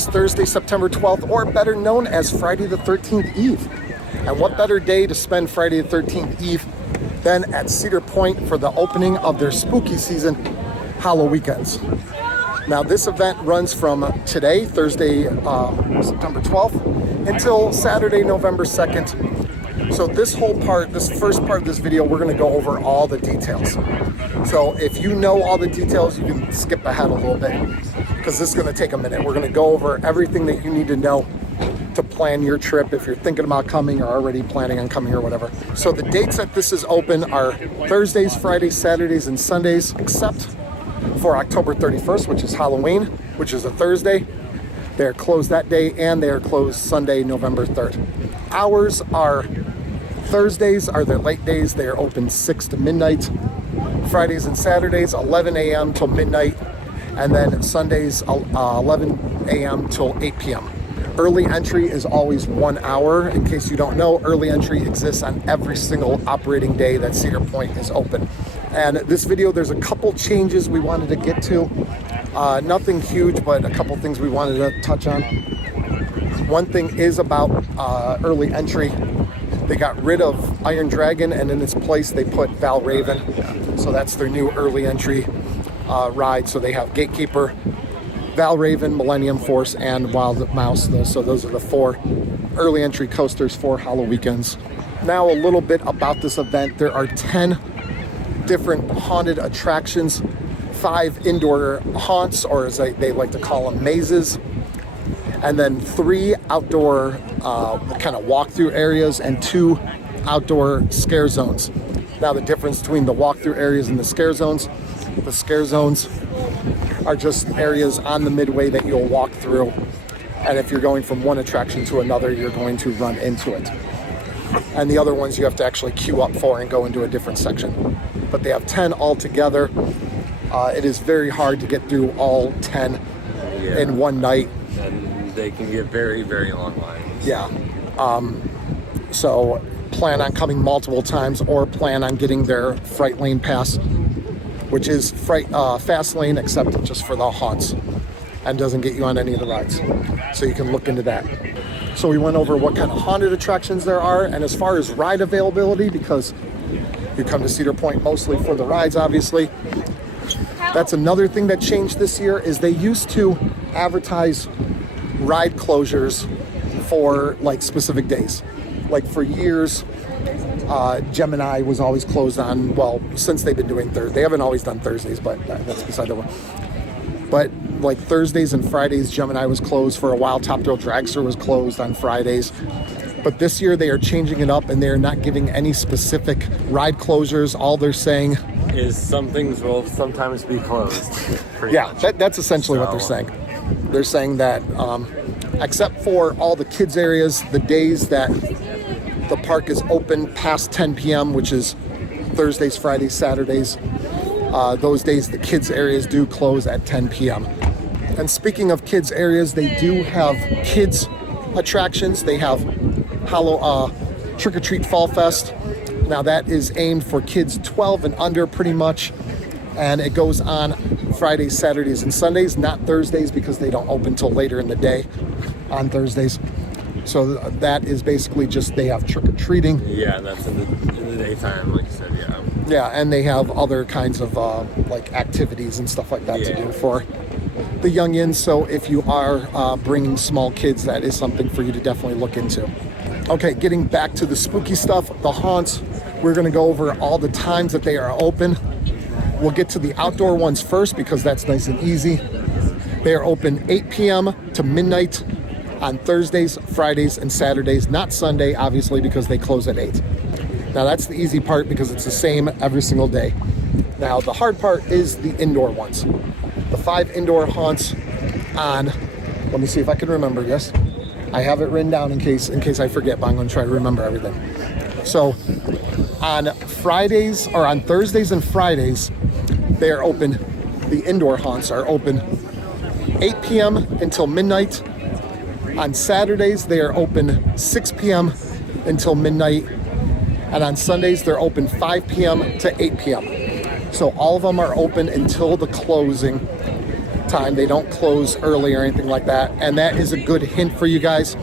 is Thursday, September 12th, or better known as Friday the 13th Eve. And what better day to spend Friday the 13th Eve than at Cedar Point for the opening of their spooky season, Halloweekends. Now this event runs from today, Thursday, September 12th, until Saturday, November 2nd. So this first part of this video, we're gonna go over all the details. So if you know all the details, you can skip ahead a little bit, because this is gonna take a minute. We're gonna go over everything that you need to know to plan your trip if you're thinking about coming or already planning on coming or whatever. So the dates that this is open are Thursdays, Fridays, Saturdays, and Sundays, except for October 31st, which is Halloween, which is a Thursday. They're closed that day, and they are closed Sunday, November 3rd. Hours are Thursdays are their late days. They are open 6 to midnight. Fridays and Saturdays, 11 a.m. till midnight. And then Sundays, 11 a.m. till 8 p.m. Early entry is always 1 hour. In case you don't know, early entry exists on every single operating day that Cedar Point is open. And this video, there's a couple changes we wanted to get to. Nothing huge, but a couple things we wanted to touch on. One thing is about early entry. They got rid of Iron Dragon, and in its place they put Val Raven. So that's their new early entry ride. So they have Gatekeeper, Val Raven, Millennium Force, and Wild Mouse. So those are the 4 early entry coasters for Halloweekends. Now a little bit about this event. There are 10 different haunted attractions, 5 indoor haunts, or as they like to call them, mazes, and then 3 outdoor kind of walkthrough areas and 2 outdoor scare zones. Now the difference between the walkthrough areas and the scare zones are just areas on the midway that you'll walk through, and if you're going from one attraction to another, you're going to run into it. And the other ones you have to actually queue up for and go into a different section. But they have 10 altogether. It is very hard to get through all 10 in one night. And they can get very, very long lines. Yeah. So plan on coming multiple times, or plan on getting their Fright Lane pass, which is fast lane except just for the haunts, and doesn't get you on any of the rides. So you can look into that. So we went over what kind of haunted attractions there are, and as far as ride availability, because you come to Cedar Point mostly for the rides, obviously. That's another thing that changed this year, is they used to advertise ride closures for like specific days. Like for years, Gemini was always closed on, well, since they've been doing Thursdays. They haven't always done Thursdays, but that's beside the point. But like Thursdays and Fridays, Gemini was closed for a while. Top Thrill Dragster was closed on Fridays. But this year they are changing it up, and they're not giving any specific ride closures. All they're saying is some things will sometimes be closed. Yeah, that's essentially what they're saying. They're saying that except for all the kids areas, the days that the park is open past 10 p.m., which is Thursdays, Fridays, Saturdays, those days the kids areas do close at 10 p.m. And speaking of kids areas, they do have kids attractions. They have Trick or Treat Fall Fest. Now that is aimed for kids 12 and under pretty much, and it goes on Fridays, Saturdays, and Sundays, not Thursdays, because they don't open till later in the day on Thursdays. So that is basically just, they have trick or treating. Yeah, that's in the daytime, like you said. Yeah. Yeah, and they have other kinds of like activities and stuff like that to do for the youngins. So if you are bringing small kids, that is something for you to definitely look into. Okay, getting back to the spooky stuff, the haunts, we're going to go over all the times that they are open. We'll get to the outdoor ones first, because that's nice and easy. They are open 8 p.m. to midnight on Thursdays, Fridays, and Saturdays, not Sunday, obviously, because they close at 8. Now that's the easy part, because it's the same every single day. Now the hard part is the indoor ones. The 5 indoor haunts on, let me see if I can remember this. I have it written down in case I forget, but I'm going to try to remember everything. So on Fridays, or on Thursdays and Fridays, they are open. The indoor haunts are open 8 p.m. until midnight. On Saturdays, they are open 6 p.m. until midnight. And on Sundays, they're open 5 p.m. to 8 p.m. So all of them are open until the closing time. They don't close early or anything like that. And that is a good hint for you guys,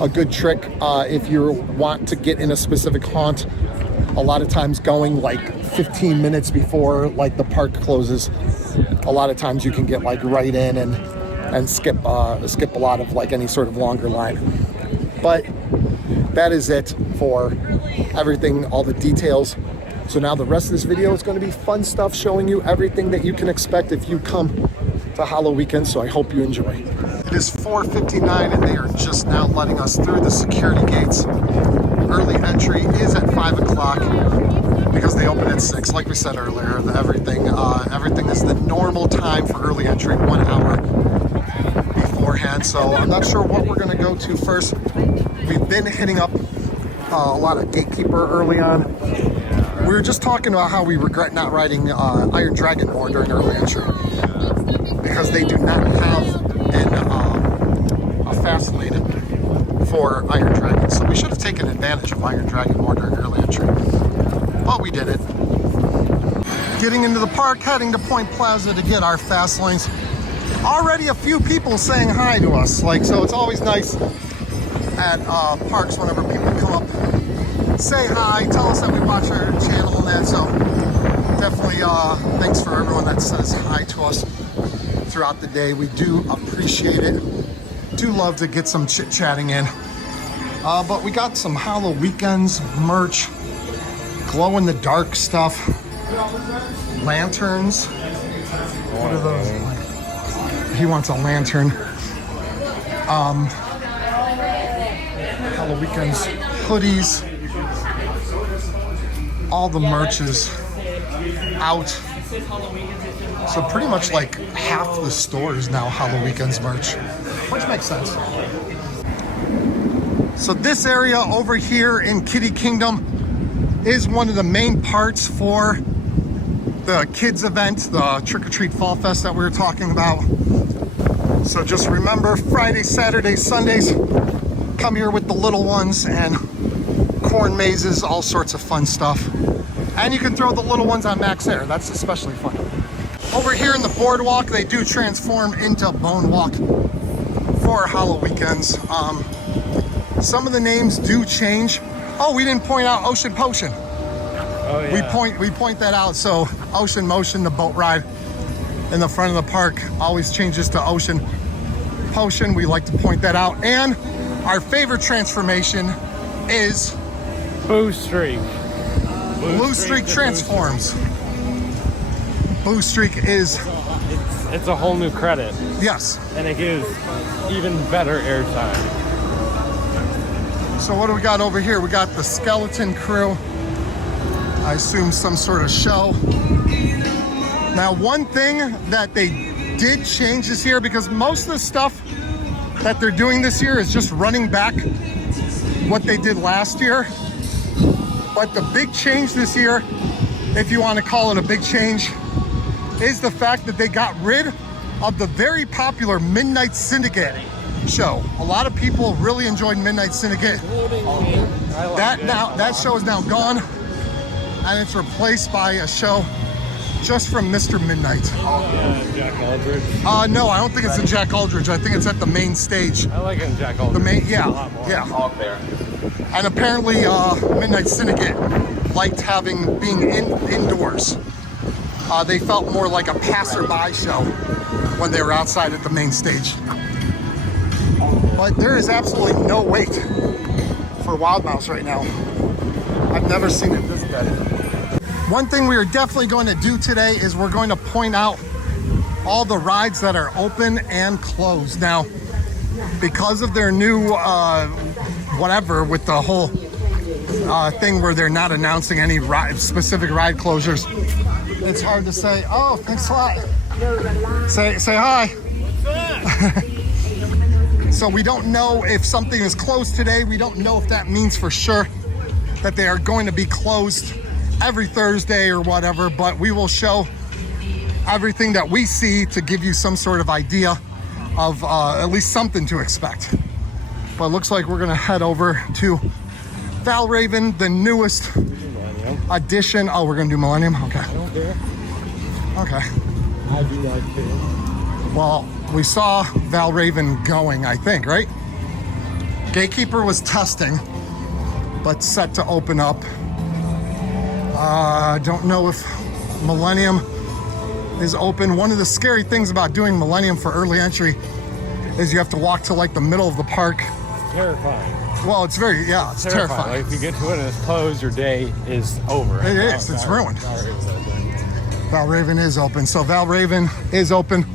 a good trick if you want to get in a specific haunt. A lot of times going like 15 minutes before like the park closes, a lot of times you can get like right in and skip a lot of like any sort of longer line. But that is it for everything, all the details. So now the rest of this video is going to be fun stuff, showing you everything that you can expect if you come to Halloweekends. So I hope you enjoy. It is 4:59 and they are just now letting us through the security gates. Early entry is at 5 o'clock because they open at 6. Like we said earlier, everything is the normal time for early entry, 1 hour beforehand. So I'm not sure what we're going to go to first. We've been hitting up a lot of Gatekeeper early on. We were just talking about how we regret not riding Iron Dragon more during early entry because they do not have a fast lane for Iron Dragon. So we should have taken advantage of Iron Dragon more during early entry, but we did it. Getting into the park, heading to Point Plaza to get our fast lanes. Already a few people saying hi to us, so it's always nice at parks whenever people come up, say hi, tell us that we watch our channel and that. So definitely thanks for everyone that says hi to us throughout the day. We do appreciate it. Do love to get some chit-chatting in. But we got some Halloweekends merch, glow-in-the-dark stuff, lanterns. What are those? He wants a lantern. Halloweekends hoodies. All the merch is out. So pretty much like half the store is now Halloweekends merch, which makes sense. So this area over here in Kitty Kingdom is one of the main parts for the kids event, the Trick or Treat Fall Fest that we were talking about. So just remember, Fridays, Saturdays, Sundays, come here with the little ones and corn mazes, all sorts of fun stuff. And you can throw the little ones on Max Air. That's especially fun. Over here in the boardwalk, they do transform into Bone Walk for Halloweekends. Some of the names do change. Oh, we didn't point out Ocean Potion. Oh, yeah. We point that out. So Ocean Motion, the boat ride in the front of the park, always changes to Ocean Potion. We like to point that out. And our favorite transformation is Boo Streak. Blue Streak transforms. Blue Streak is... It's a whole new credit. Yes. And it gives even better airtime. So what do we got over here? We got the Skeleton Crew. I assume some sort of show. Now, one thing that they did change this year, because most of the stuff that they're doing this year is just running back what they did last year. But the big change this year, if you want to call it a big change, is the fact that they got rid of the very popular Midnight Syndicate show. A lot of people really enjoyed Midnight Syndicate. That show is now gone, and it's replaced by a show just from Mr. Midnight. Yeah, Jack Aldridge. No, I don't think it's in Jack Aldridge. I think it's at the main stage. I like it in Jack Aldridge. The main, yeah, a lot more. yeah. Out there. And apparently, Midnight Syndicate liked being indoors. They felt more like a passerby show when they were outside at the main stage. But there is absolutely no wait for Wild Mouse right now. I've never seen it this bad. One thing we are definitely going to do today is we're going to point out all the rides that are open and closed. Now, because of their new whatever with the whole thing where they're not announcing any specific ride closures, it's hard to say. Oh, thanks a lot. Say hi. What's up? So we don't know if something is closed today. We don't know if that means for sure that they are going to be closed every Thursday or whatever, but we will show everything that we see to give you some sort of idea of at least something to expect. But it looks like we're gonna head over to Valraven, the newest addition. Oh, we're gonna do Millennium? Okay. I don't care. Okay. I do like it. Well, we saw Val Raven going, I think, right? Gatekeeper was testing, but set to open up. I don't know if Millennium is open. One of the scary things about doing Millennium for early entry is you have to walk to like the middle of the park. Terrifying. Well, it's very, yeah, it's terrifying. Like if you get to it and it's closed, your day is over. It is, it's ruined. Val Raven is open. So Val Raven is open.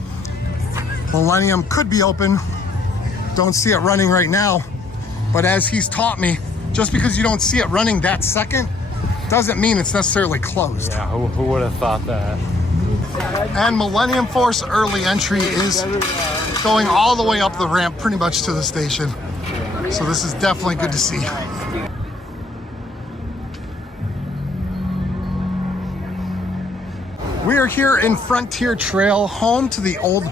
Millennium could be open. Don't see it running right now. But as he's taught me, just because you don't see it running that second, doesn't mean it's necessarily closed. Yeah, who would have thought that? And Millennium Force early entry is going all the way up the ramp pretty much to the station. So this is definitely good to see. We are here in Frontier Trail, home to the old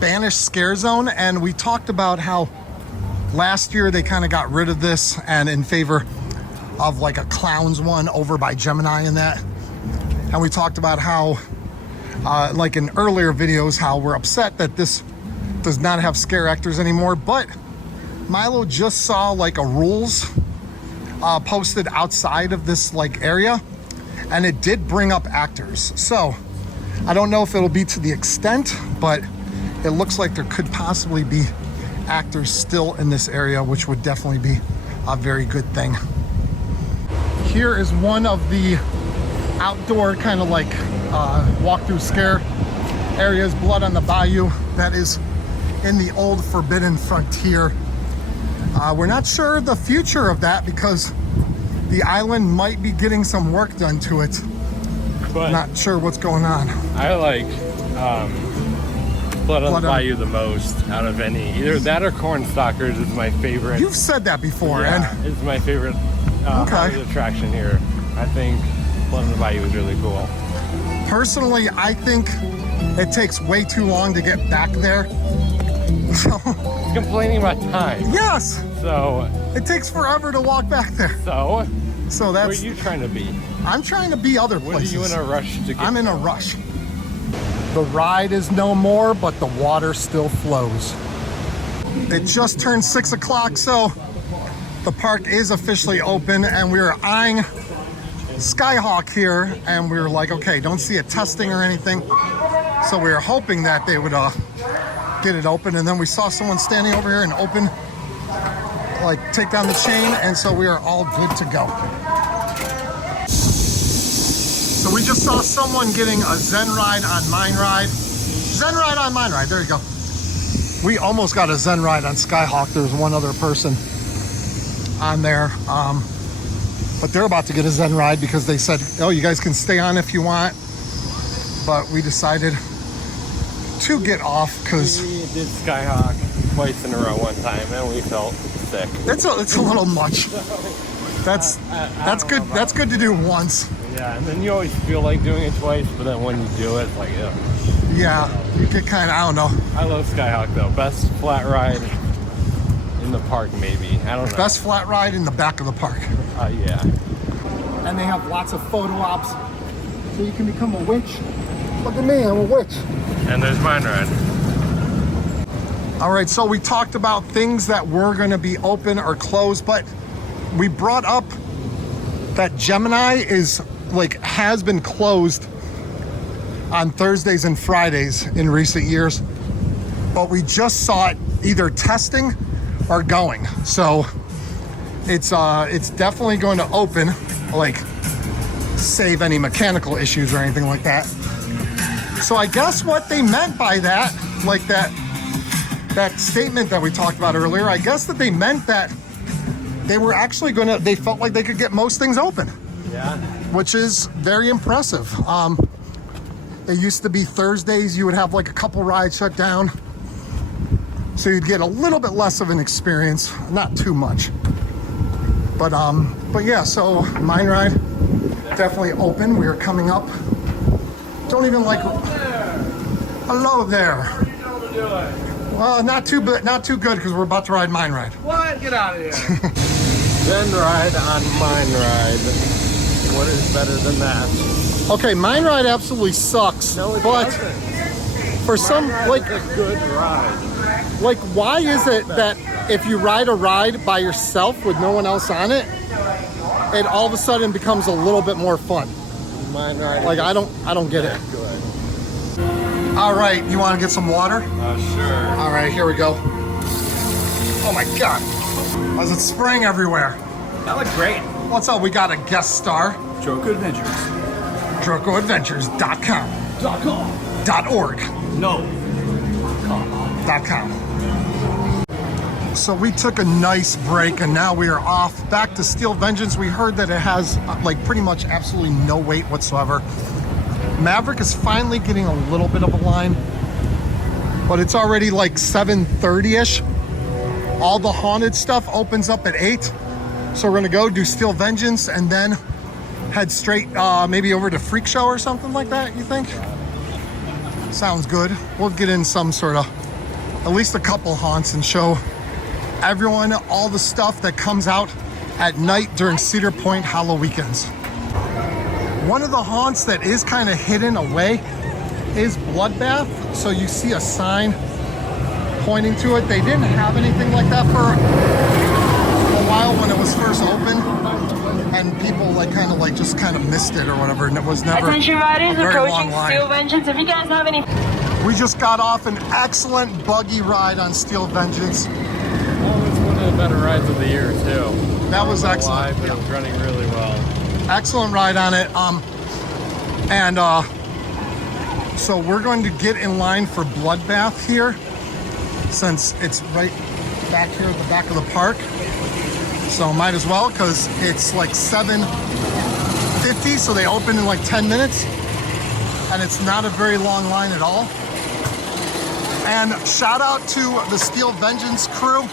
Banished Scare Zone, and we talked about how last year they kind of got rid of this and in favor of like a clowns one over by Gemini and that. And we talked about how, like in earlier videos, how we're upset that this does not have scare actors anymore. But Milo just saw like a rules posted outside of this like area, and it did bring up actors. So I don't know if it'll be to the extent, but it looks like there could possibly be actors still in this area, which would definitely be a very good thing. Here is one of the outdoor kind of like walk-through scare areas, Blood on the Bayou, that is in the old Forbidden Frontier. We're not sure the future of that because the island might be getting some work done to it. But not sure what's going on. I like Blood on the Bayou the most out of any. Either that or Cornstalkers is my favorite. You've said that before, yeah, and it's my favorite attraction here. I think Blood on the Bayou is really cool. Personally, I think it takes way too long to get back there. So, it's complaining about time. Yes. So it takes forever to walk back there. So that's where are you trying to be? I'm trying to be other places. What are you in a rush to get? I'm in a rush. The ride is no more, but the water still flows. It just turned 6 o'clock, so the park is officially open, and we were eyeing Skyhawk here, and we were like, okay, don't see it testing or anything. So we were hoping that they would get it open, and then we saw someone standing over here and open, like take down the chain, and so we are all good to go. So we just saw someone getting a Zen ride on Mine Ride. Zen ride on Mine Ride, there you go. We almost got a Zen ride on Skyhawk. There's one other person on there. But they're about to get a Zen ride because they said, oh, you guys can stay on if you want. But we decided to get off because we did Skyhawk twice in a row one time and we felt sick. It's a little much. That's good. That's good to do once. Yeah, and then you always feel like doing it twice, but then when you do it, it's like, ugh. Yeah, you get kind of, I don't know. I love Skyhawk though. Best flat ride in the park, maybe. I don't know. Best flat ride in the back of the park. Yeah. And they have lots of photo ops, so you can become a witch. Look at me, I'm a witch. And there's Mine Ride. All right, so we talked about things that were going to be open or closed, but we brought up that Gemini has been closed on Thursdays and Fridays in recent years, but we just saw it either testing or going. So it's definitely going to open, like save any mechanical issues or anything like that. So I guess what they meant by that, like that statement that we talked about earlier, I guess that they meant that they were actually they felt like they could get most things open. Yeah. Which is very impressive. It used to be Thursdays, you would have like a couple rides shut down. So you'd get a little bit less of an experience, not too much. But yeah, so Mine Ride definitely open. We are coming up. Don't even like. Hello there. How are you doing? Well, not too good because we're about to ride Mine Ride. What? Get out of here. Zen ride on Mine Ride. What is better than that? Okay, Mine Ride absolutely sucks. No, it but doesn't. For some, like, a good ride. like, why is it that if you ride a ride by yourself with no one else on it, it all of a sudden becomes a little bit more fun? Mine ride. Like, I don't get it. Good. All right, you want to get some water? Sure. All right, here we go. Oh my God, is it spraying everywhere? That looked great. What's up? We got a guest star. Joko Adventures. JokoAdventures.com. .com. .org. No. .com. So we took a nice break and now we are off back to Steel Vengeance. We heard that it has like pretty much absolutely no wait whatsoever. Maverick is finally getting a little bit of a line, but it's already like 7:30ish. All the haunted stuff opens up at 8. So we're gonna go do Steel Vengeance and then head straight maybe over to Freak Show or something like that, you think? Sounds good. We'll get in some sort of, at least a couple haunts and show everyone all the stuff that comes out at night during Cedar Point Halloweekends. One of the haunts that is kind of hidden away is Bloodbath. So you see a sign pointing to it. They didn't have anything like that for a while when it was first open, and people like kind of missed it or whatever, and it was never Attention riders, a very long approaching line. Steel Vengeance. If you guys have any... We just got off an excellent buggy ride on Steel Vengeance. That was one of the better rides of the year too. That was Why, excellent. but it was running really well. Excellent ride on it. So we're going to get in line for Bloodbath here, since it's right back here at the back of the park. So might as well, because it's like 7:50, so they open in like 10 minutes, and it's not a very long line at all. And shout out to the Steel Vengeance crew,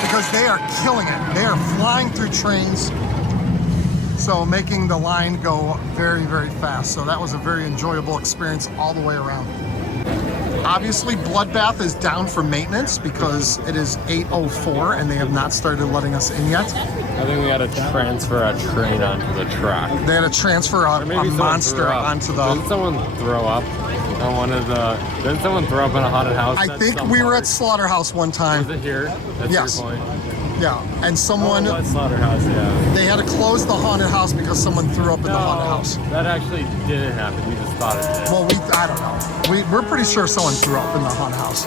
because they are killing it. They are flying through trains, so making the line go very, very fast. So that was a very enjoyable experience all the way around. Obviously, Bloodbath is down for maintenance because it is 8:04 and they have not started letting us in yet. I think we got to transfer a train onto the track. They had to transfer a Maybe someone monster threw up. onto the... Didn't someone throw up on one of the... Didn't someone throw up in a haunted house? I think we were at Slaughterhouse one time. Was it here? That's Yes. your point. Yeah, and someone... Oh, what Slaughterhouse, yeah. They had to close the haunted house because someone threw up in the haunted house. That actually didn't happen. We just thought it did. Well, I don't know. We're pretty sure someone threw up in the haunted house.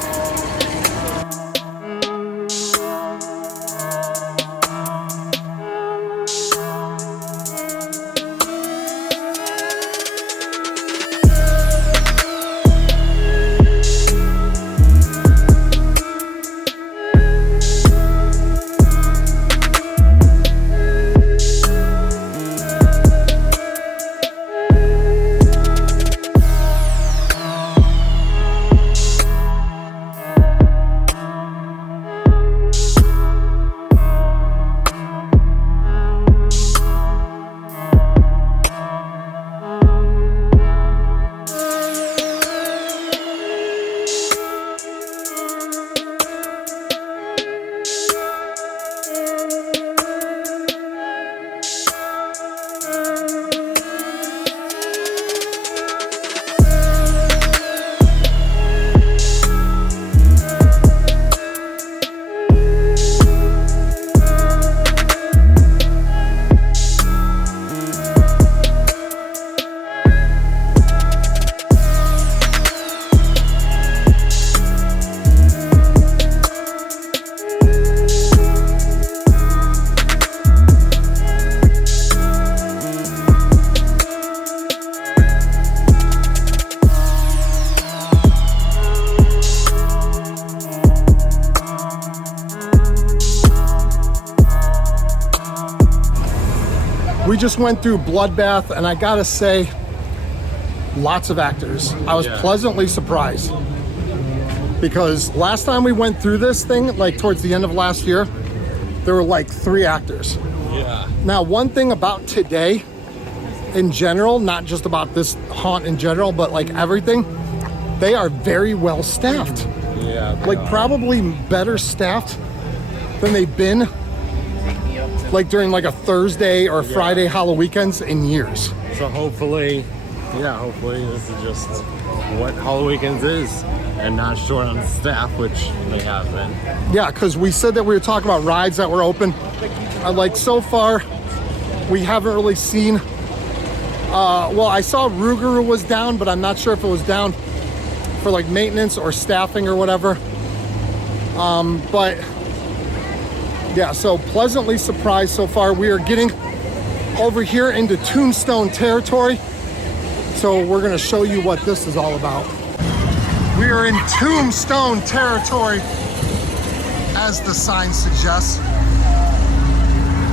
We just went through Bloodbath, and I gotta say, lots of actors. I was pleasantly surprised, because last time we went through this thing, like towards the end of last year, there were like 3 actors. Yeah. Now, one thing about today in general, not just about this haunt in general, but like everything, they are very well staffed. Yeah. Like probably better staffed than they've been like during like a Thursday or Friday Halloweekends in years. So hopefully yeah, hopefully this is just what Halloweekends is and not short on staff, which they have been. Yeah, because we said that we were talking about rides that were open. Like so far, we haven't really seen. Well, I saw Rougarou was down, but I'm not sure if it was down for like maintenance or staffing or whatever. But yeah, so pleasantly surprised so far. We are getting over here into Tombstone territory. So we're gonna show you what this is all about. We are in Tombstone territory, as the sign suggests.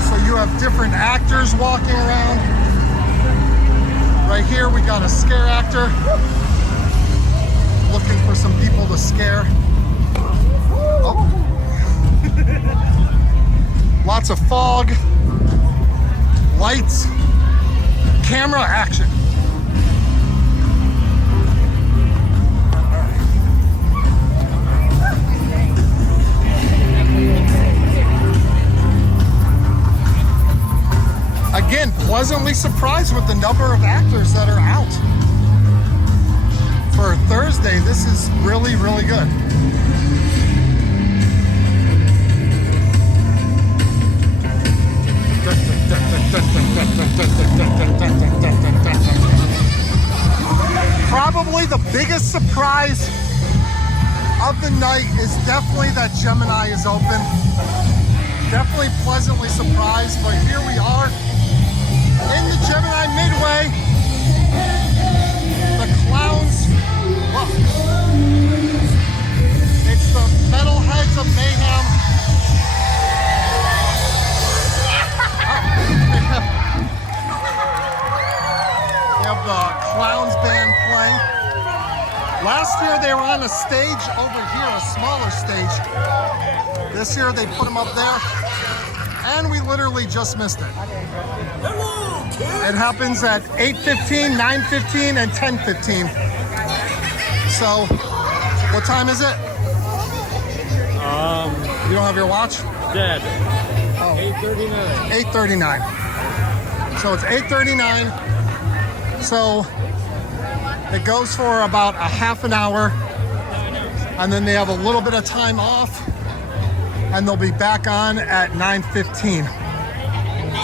So you have different actors walking around. Right here we got a scare actor looking for some people to scare. Oh. Lots of fog, lights, camera action. Again, pleasantly surprised with the number of actors that are out. For Thursday, this is really, really good. Probably the biggest surprise of the night is definitely that Gemini is open. Definitely pleasantly surprised, but here we are in the Gemini Midway. The clowns. Look. It's the Metalheads of Mayhem. They have the Clowns band playing. Last year they were on a stage over here, a smaller stage. This year they put them up there, and we literally just missed it. It happens at 8:15, 9:15, and 10:15. So, what time is it? You don't have your watch? Dead. Oh. 8:39. 8:39. So it's 8:39. So it goes for about a half an hour, and then they have a little bit of time off, and they'll be back on at 9:15.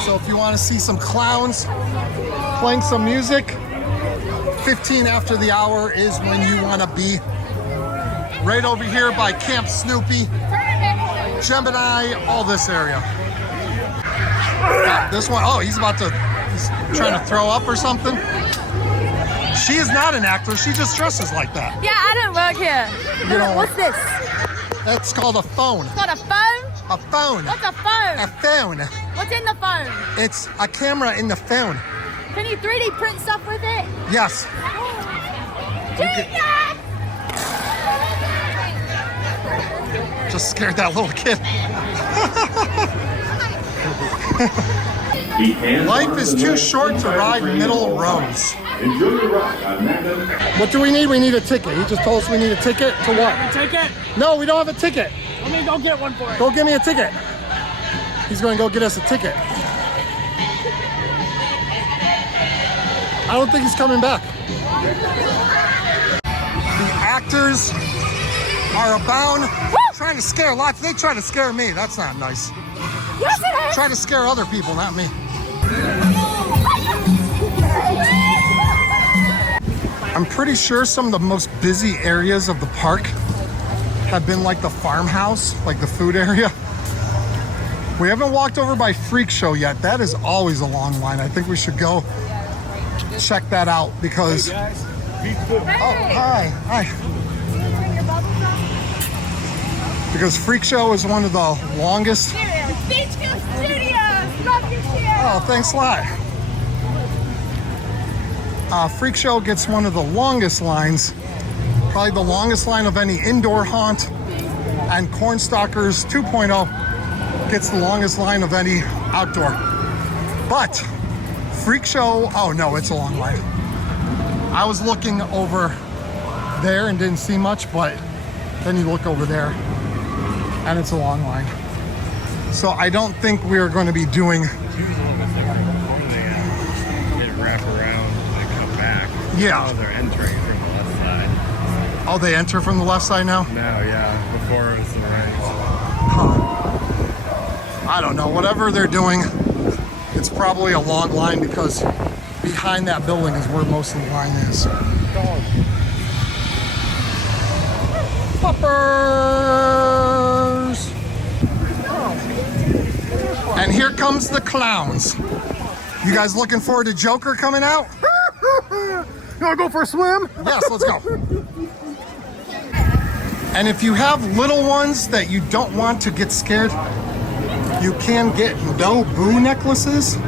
So if you want to see some clowns playing some music, 15 after the hour is when you want to be. Right over here by Camp Snoopy, Gemini, all this area. This one, oh, he's trying to throw up or something. She is not an actor, she just dresses like that. Yeah, I don't work here. You don't What's this? That's called a phone. It's got a phone? A phone. What's a phone? A phone. What's in the phone? It's a camera in the phone. Can you 3D print stuff with it? Yes. Genius! Just scared that little kid. Life is too short to ride middle roads. Enjoy your ride on Magna. What do we need? We need a ticket. He just told us we need a ticket to what? Ticket? No, we don't have a ticket. Let me go get one for you. Go get me a ticket. He's going to go get us a ticket. I don't think he's coming back. The actors are abound. Trying to scare lots. They try to scare me. That's not nice. Yes, it is! Trying to scare other people, not me. I'm pretty sure some of the most busy areas of the park have been like the farmhouse, like the food area. We haven't walked over by Freak Show yet. That is always a long line. I think we should go check that out because... Oh, hi. Because Freak Show is one of the longest... Oh, thanks a lot. Freak Show gets one of the longest lines, probably the longest line of any indoor haunt, and Cornstalkers 2.0 gets the longest line of any outdoor. But Freak Show, oh no, it's a long line. I was looking over there and didn't see much, but then you look over there and it's a long line. So I don't think we're going to be doing... Wrap around and come back. Yeah. Oh, they're entering from the left side. Oh, they enter from the left side now? No, yeah. Before it was the right. I don't know. Whatever they're doing, it's probably a long line because behind that building is where most of the line is. Puppers! And here comes the clowns. You guys looking forward to Joker coming out? You wanna go for a swim? Yes, let's go. And if you have little ones that you don't want to get scared, you can get no boo necklaces.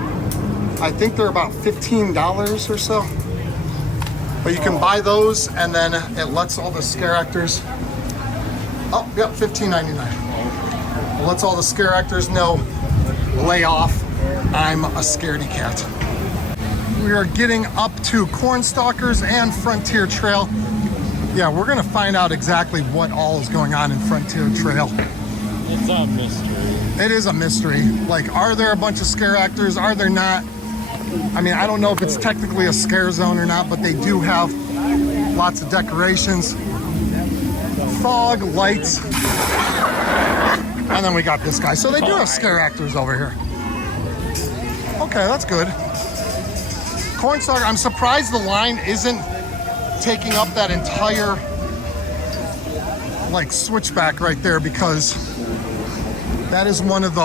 I think they're about $15 or so. But you can buy those and then it lets all the scare actors. Oh, yep, $15.99. It lets all the scare actors know, lay off, I'm a scaredy cat. We are getting up to Cornstalkers and Frontier Trail. Yeah, we're gonna find out exactly what all is going on in Frontier Trail. It's a mystery. It is a mystery. Like, are there a bunch of scare actors? Are there not? I mean, I don't know if it's technically a scare zone or not, but they do have lots of decorations, fog, lights, and then we got this guy. So they do have scare actors over here. Okay, that's good. Cornstalker, I'm surprised the line isn't taking up that entire like switchback right there, because that is one of the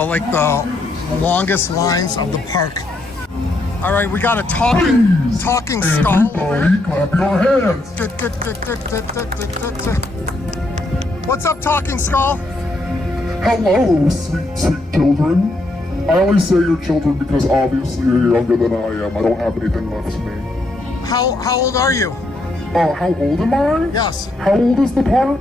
the longest lines of the park. All right, we got a talking skull. Everybody clap your hands. What's up, talking skull? Hello, sweet, sweet children. I only say you're children because obviously you're younger than I am. I don't have anything left in me. How old are you? How old am I? Yes. How old is the park?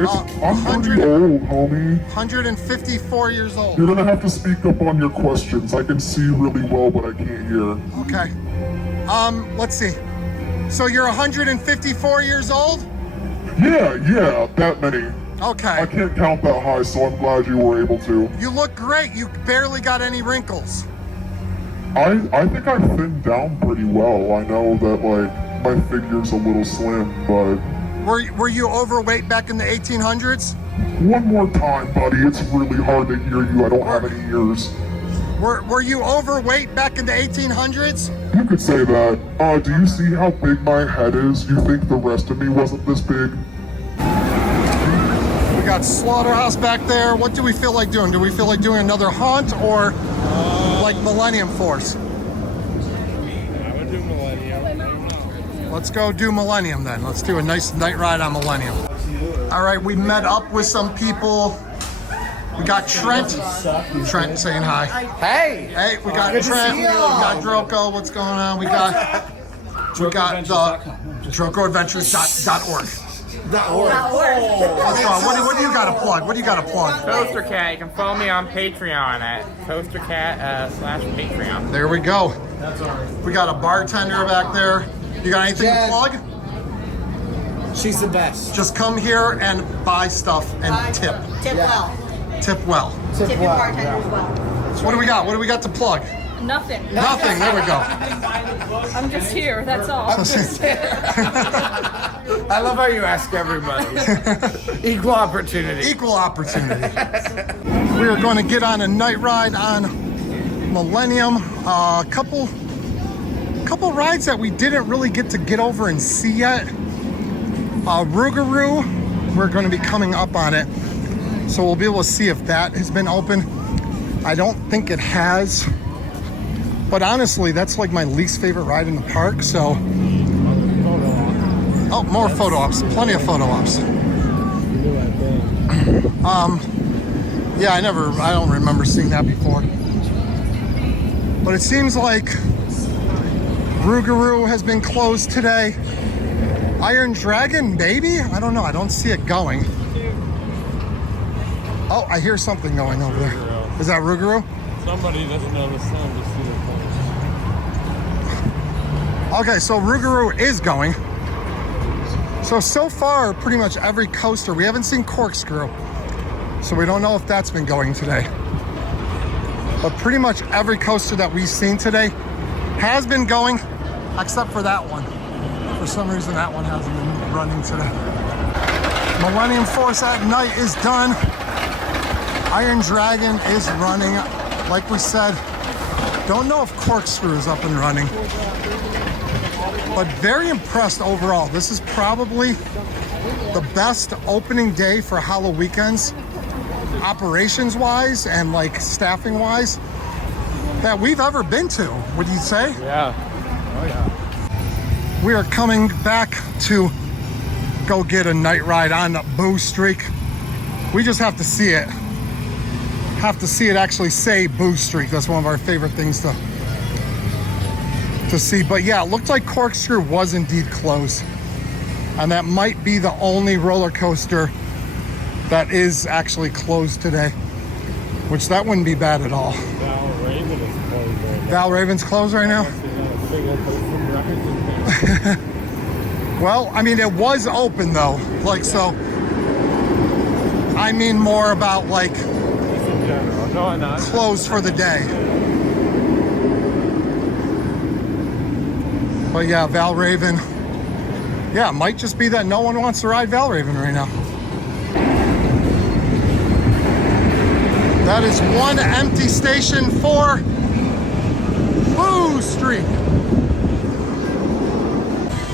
I'm pretty old, homie. 154 years old. You're gonna have to speak up on your questions. I can see really well, but I can't hear. Okay. Let's see. So you're 154 years old? Yeah, that many. Okay. I can't count that high, so I'm glad you were able to. You look great. You barely got any wrinkles. I think I thinned down pretty well. I know that, like, my figure's a little slim, but... Were you overweight back in the 1800s? One more time, buddy. It's really hard to hear you. I don't have any ears. Were you overweight back in the 1800s? You could say that. Do you see how big my head is? You think the rest of me wasn't this big? We got Slaughterhouse back there. What do we feel like doing? Do we feel like doing another haunt or like Millennium Force? I would do Millennium. Let's go do Millennium then. Let's do a nice night ride on Millennium. All right, we met up with some people. We got Trent. Trent saying hi. Hey! Hey, we got Trent. We got Droko. What's going on? We got the DrokoAdventures.org. What's going on? What do you got to plug? What do you got to plug? Toaster Cat. You can follow me on Patreon at toastercat/Patreon. There we go. We got a bartender back there. You got anything to plug? She's the best. Just come here and buy stuff and tip. Tip well. Tip well. Tip your bartenders well. What do we got? What do we got to plug? Nothing. Nothing. There we go. I'm just here, that's all. I love how you ask everybody. Equal opportunity. Equal opportunity. We are going to get on a night ride on Millennium. A couple rides that we didn't really get to get over and see yet. Rougarou, we're going to be coming up on it, so we'll be able to see if that has been open. I don't think it has, but honestly, that's like my least favorite ride in the park. So, oh, more photo ops, plenty of photo ops. Yeah, I don't remember seeing that before. But it seems like Rougarou has been closed today. Iron Dragon, maybe? I don't know. I don't see it going. Oh, I hear something going over there. Is that Rougarou? Somebody doesn't understand the Cedar. Okay, so Rougarou is going. So far, pretty much every coaster. We haven't seen Corkscrew, so we don't know if that's been going today. But pretty much every coaster that we've seen today has been going, except for that one. some reason that one hasn't been running today. Millennium Force at night is done. Iron Dragon is running. Like we said, don't know if Corkscrew is up and running, but very impressed overall. This is probably the best opening day for Halloweekends, operations-wise and like staffing-wise, that we've ever been to. Would you say? Yeah. Oh yeah. We are coming back to go get a night ride on Boo Streak. We just have to see it. Have to see it actually say Boo Streak. That's one of our favorite things to see. But yeah, it looked like Corkscrew was indeed closed. And that might be the only roller coaster that is actually closed today, which that wouldn't be bad at all. Valraven is closed right now. Valraven's closed right now? Well, I mean, it was open though. Like, so, I mean more about like No, not. closed for the day. But yeah, Valraven. Yeah, it might just be that no one wants to ride Valraven right now. That is one empty station for Boo Streak.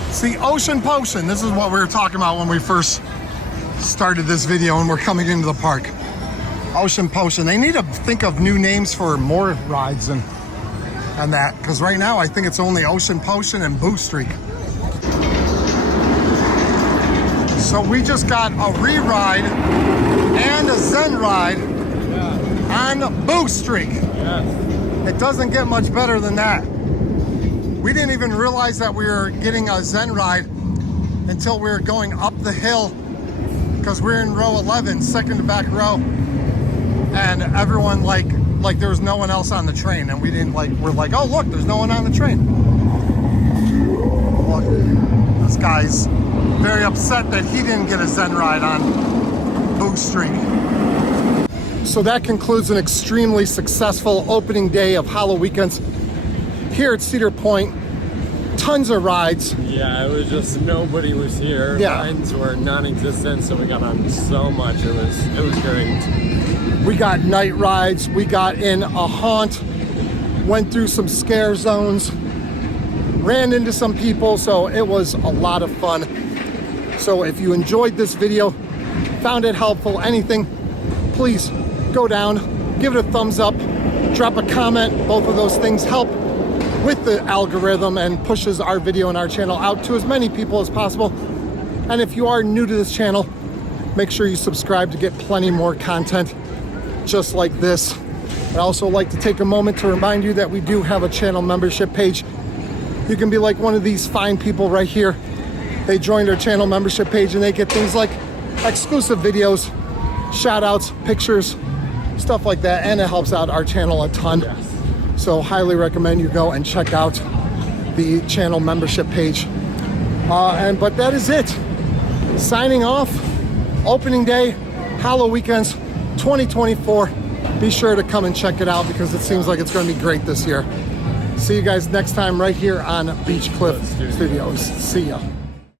It's the Ocean Potion. This is what we were talking about when we first started this video and we're coming into the park. Ocean Potion. They need to think of new names for more rides and that, because right now I think it's only Ocean Potion and Boo Streak. So we just got a re-ride and a Zen ride on Boo Streak. Yes. It doesn't get much better than that. We didn't even realize that we were getting a Zen ride until we were going up the hill, because we're in row 11, second to back row. And everyone like there was no one else on the train, and we didn't we're like, oh look, there's no one on the train. Look, this guy's very upset that he didn't get a Zen ride on Boo Streak. So that concludes an extremely successful opening day of Halloweekends here at Cedar Point. Tons of rides. Yeah, it was just nobody was here. Yeah. Lines were non-existent, so we got on so much. It was great. We got night rides, we got in a haunt, went through some scare zones, ran into some people, so it was a lot of fun. So if you enjoyed this video, found it helpful, anything, please go down, give it a thumbs up, drop a comment. Both of those things help with the algorithm and pushes our video and our channel out to as many people as possible. And if you are new to this channel, make sure you subscribe to get plenty more content just like this. I'd also like to take a moment to remind you that we do have a channel membership page. You can be like one of these fine people right here. They joined our channel membership page and they get things like exclusive videos, shout outs, pictures, stuff like that, and it helps out our channel a ton. Yes. So highly recommend you go and check out the channel membership page. But that is it. Signing off. Opening day, Halloweekends 2024. Be sure to come and check it out because it seems like it's going to be great this year. See you guys next time right here on Beach Cliff Studios. See ya.